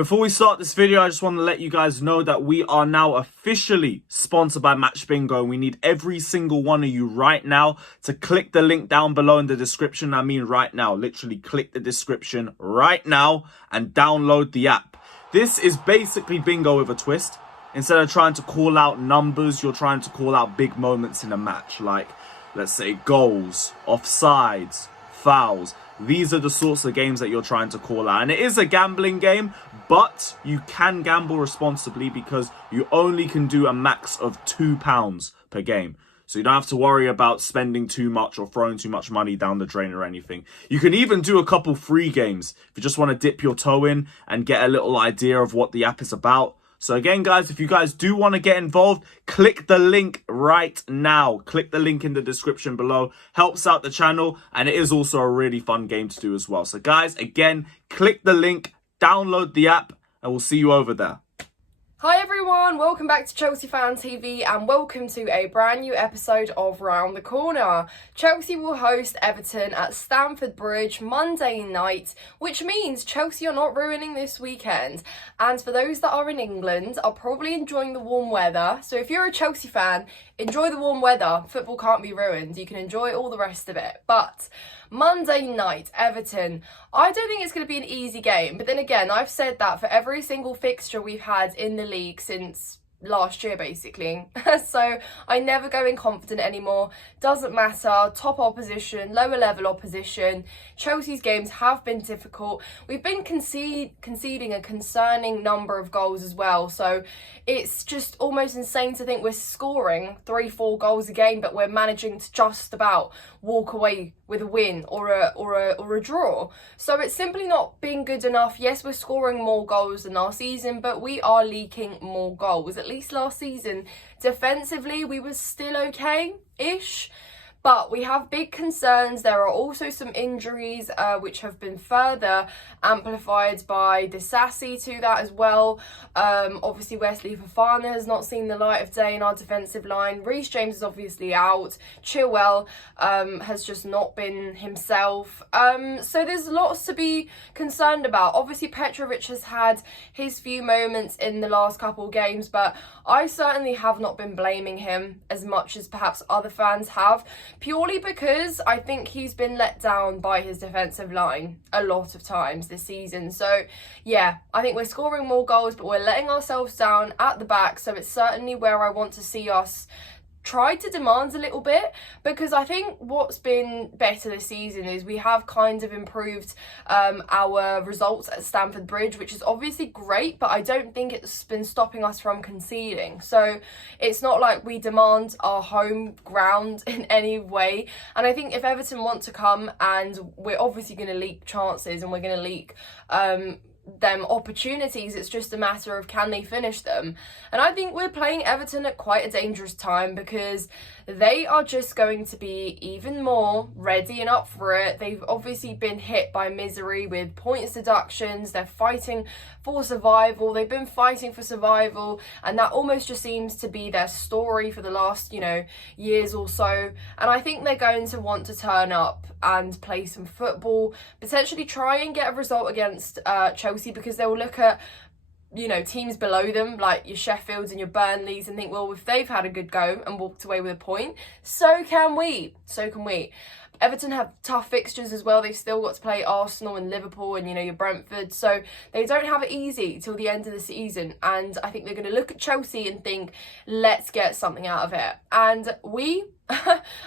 Before we start this video, I just want to let you guys know that we are now officially sponsored by Match Bingo. We need every single one of you right now to click the link down below in the description. I mean right now, literally click the description right now and download the app. This is basically bingo with a twist. Instead of trying to call out numbers, you're trying to call out big moments in a match, like, let's say, goals, offsides, fouls. These are the sorts of games that you're trying to call out. And it is a gambling game, but you can gamble responsibly because you only can do a max of £2 per game. So you don't have to worry about spending too much or throwing too much money down the drain or anything. You can even do a couple free games if you just want to dip your toe in and get a little idea of what the app is about. So again, guys, if you guys do want to get involved, click the link right now. Click the link in the description below. Helps out the channel, and it is also a really fun game to do as well. So guys, again, click the link, download the app, and we'll see you over there. Hi everyone, welcome back to Chelsea Fan TV and welcome to a brand new episode of Round the Corner. Chelsea will host Everton at Stamford Bridge Monday night, which means Chelsea are not ruining this weekend. And for those that are in England, are probably enjoying the warm weather. So if you're a Chelsea fan, enjoy the warm weather. Football can't be ruined. You can enjoy all the rest of it. But Monday night, Everton. I don't think it's going to be an easy game. But then again, I've said that for every single fixture we've had in the league since last year, basically. So I never go in confident anymore. Doesn't matter. Top opposition, lower level opposition. Chelsea's games have been difficult. We've been conceding a concerning number of goals as well. So it's just almost insane to think we're scoring 3-4 goals a game, but we're managing to just about walk away with a win or a draw. So it's simply not been good enough. Yes, we're scoring more goals than last season, but we are leaking more goals. At least last season, defensively, we were still okay-ish. But we have big concerns. There are also some injuries which have been further amplified by Disasi to that as well. Obviously, Wesley Fofana has not seen the light of day in our defensive line. Reece James is obviously out. Chilwell has just not been himself. So there's lots to be concerned about. Obviously, Petrovic has had his few moments in the last couple of games, but I certainly have not been blaming him as much as perhaps other fans have. Purely because I think he's been let down by his defensive line a lot of times this season. So, yeah, I think we're scoring more goals, but we're letting ourselves down at the back. So it's certainly where I want to see us try to demand a little bit, because I think what's been better this season is we have kind of improved our results at Stamford Bridge, which is obviously great, but I don't think it's been stopping us from conceding. So it's not like we demand our home ground in any way. And I think if Everton want to come, and we're obviously going to leak chances and we're going to leak them opportunities, it's just a matter of can they finish them. And I think we're playing Everton at quite a dangerous time, because they are just going to be even more ready and up for it. They've obviously been hit by misery with points deductions. They're fighting for survival. They've been fighting for survival, and that almost just seems to be their story for the last, years or so. And I think they're going to want to turn up and play some football, potentially try and get a result against Chelsea, because they'll look at teams below them, like your Sheffields and your Burnleys, and think, well, if they've had a good go and walked away with a point, so can we. Everton have tough fixtures as well. They've still got to play Arsenal and Liverpool and, your Brentford. So they don't have it easy till the end of the season. And I think they're going to look at Chelsea and think, let's get something out of it. And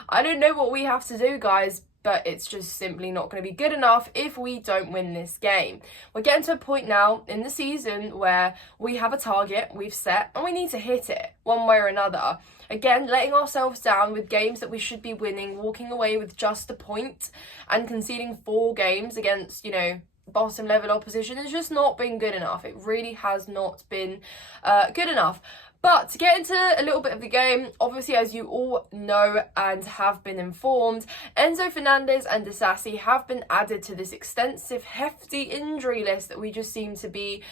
I don't know what we have to do, guys, but it's just simply not going to be good enough if we don't win this game. We're getting to a point now in the season where we have a target we've set and we need to hit it one way or another. Again, letting ourselves down with games that we should be winning, walking away with just a point, and conceding 4 games against, bottom level opposition has just not been good enough. It really has not been good enough. But to get into a little bit of the game, obviously, as you all know and have been informed, Enzo Fernandez and Disasi have been added to this extensive, hefty injury list that we just seem to be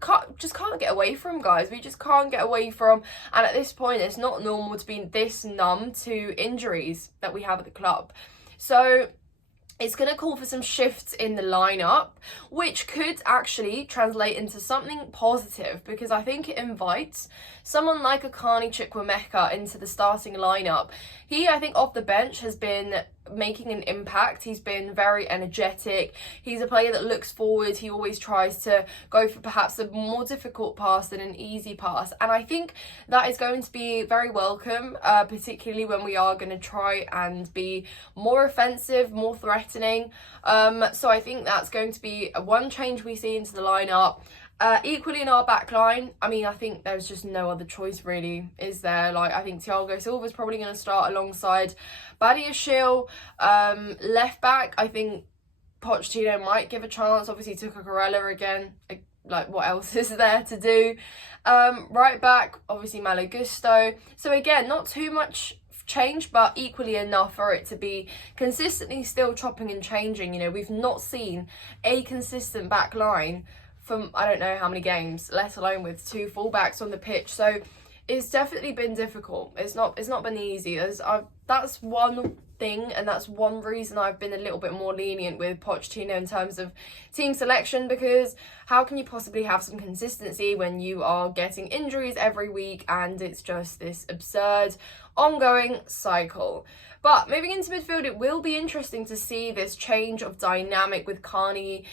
can't get away from, guys. We just can't get away from. And at this point, it's not normal to be this numb to injuries that we have at the club. So it's going to call for some shifts in the lineup, which could actually translate into something positive, because I think it invites someone like a Carney Chukwuemeka into the starting lineup. He, I think, off the bench has been making an impact. He's been very energetic. He's a player that looks forward. He always tries to go for perhaps a more difficult pass than an easy pass. And I think that is going to be very welcome, particularly when we are going to try and be more offensive, more threatening. So I think that's going to be one change we see into the lineup. Equally in our back line, I mean, I think there's just no other choice really, is there? Like, I think Thiago Silva's probably going to start alongside Badiashile. Left back, I think Pochettino might give a chance. Obviously, Cucurella again. Like, what else is there to do? Right back, obviously Malo Gusto. So again, not too much change, but equally enough for it to be consistently still chopping and changing. You know, we've not seen a consistent back line from I don't know how many games, let alone with two fullbacks on the pitch. So it's definitely been difficult. It's not been easy. That's one thing, and that's one reason I've been a little bit more lenient with Pochettino in terms of team selection, because how can you possibly have some consistency when you are getting injuries every week and it's just this absurd ongoing cycle? But moving into midfield, it will be interesting to see this change of dynamic with Carney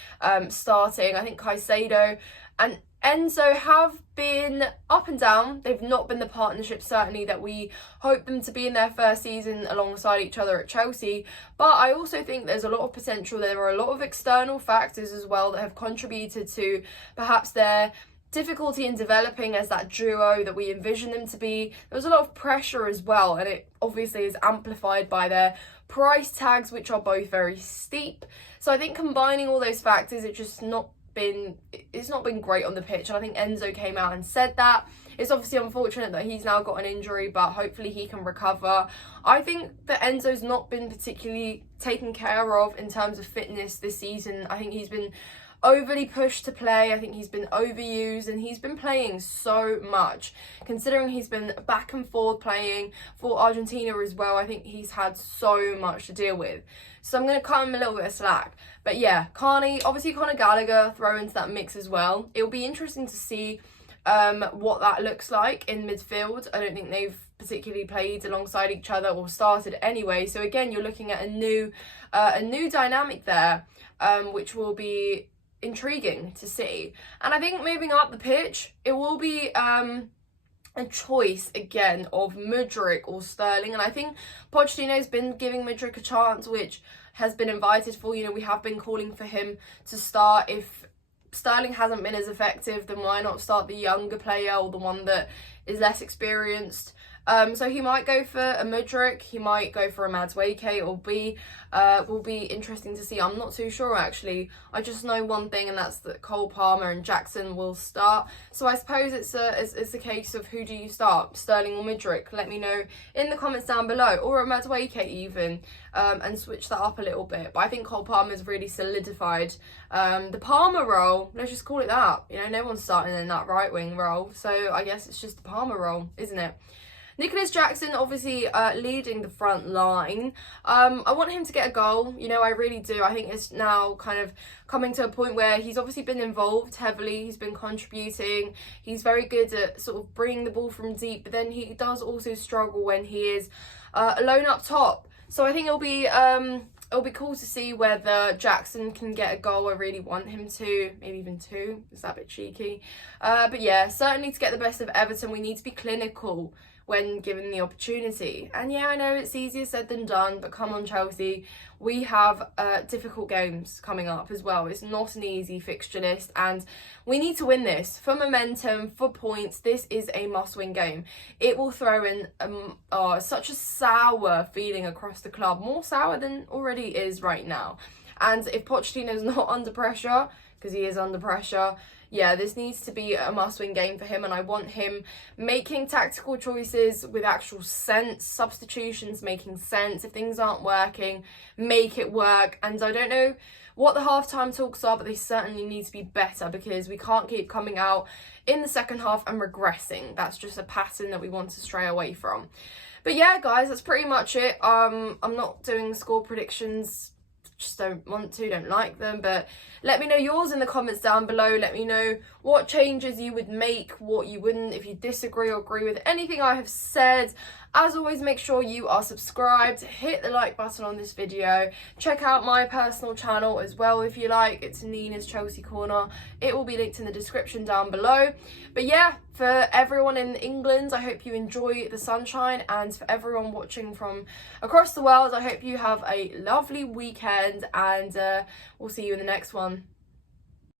starting. I think Caicedo and Enzo have been up and down. They've not been the partnership, certainly, that we hope them to be in their first season alongside each other at Chelsea. But I also think there's a lot of potential. There are a lot of external factors as well that have contributed to perhaps their difficulty in developing as that duo that we envision them to be. There was a lot of pressure as well, and it obviously is amplified by their price tags, which are both very steep. So I think combining all those factors, it's not been great on the pitch, and I think Enzo came out and said that. It's obviously unfortunate that he's now got an injury, but hopefully he can recover. I think that Enzo's not been particularly taken care of in terms of fitness this season. I think he's been overly pushed to play. I think he's been overused, and he's been playing so much. Considering he's been back and forth playing for Argentina as well, I think he's had so much to deal with. So I'm going to cut him a little bit of slack. But yeah, Carney, obviously Conor Gallagher throw into that mix as well. It'll be interesting to see what that looks like in midfield. I don't think they've particularly played alongside each other or started anyway. So again, you're looking at a new dynamic there, which will be intriguing to see. And I think moving up the pitch, it will be a choice again of Mudryk or Sterling. And I think Pochettino's been giving Mudryk a chance, which has been invited for. You know, we have been calling for him to start. If Sterling hasn't been as effective, then why not start the younger player or the one that is less experienced? So he might go for a Mudryk, he might go for a Madueke, or will be interesting to see. I'm not too sure actually. I just know one thing, and that's that Cole Palmer and Jackson will start. So I suppose it's a case of who do you start, Sterling or Mudryk? Let me know in the comments down below, or a Madueke even, and switch that up a little bit. But I think Cole Palmer's really solidified the Palmer role. Let's just call it that. You know, no one's starting in that right wing role, so I guess it's just the Palmer role, isn't it? Nicholas Jackson obviously leading the front line. I want him to get a goal, you know, I really do. I think it's now kind of coming to a point where he's obviously been involved heavily, he's been contributing, he's very good at sort of bringing the ball from deep, but then he does also struggle when he is alone up top. So I think it'll be cool to see whether Jackson can get a goal. I really want him to, maybe even two. Is that a bit cheeky? But yeah, certainly to get the best of Everton, we need to be clinical when given the opportunity. And yeah, I know it's easier said than done, but come on, Chelsea, we have difficult games coming up as well. It's not an easy fixture list, and we need to win this for momentum, for points. This is a must-win game. It will throw in such a sour feeling across the club, more sour than already is right now. And if Pochettino's not under pressure, because he is under pressure, yeah, this needs to be a must-win game for him, and I want him making tactical choices with actual sense, substitutions making sense. If things aren't working, make it work. And I don't know what the half-time talks are, but they certainly need to be better, because we can't keep coming out in the second half and regressing. That's just a pattern that we want to stray away from. But yeah, guys, that's pretty much it. I'm not doing score predictions just don't want to, don't like them. But let me know yours in the comments down below. Let me know what changes you would make, what you wouldn't, if you disagree or agree with anything I have said. As always, make sure you are subscribed, hit the like button on this video, check out my personal channel as well if you like. It's Nina's Chelsea Corner. It will be linked in the description down below. But yeah, for everyone in England, I hope you enjoy the sunshine, and for everyone watching from across the world, I hope you have a lovely weekend, and we'll see you in the next one.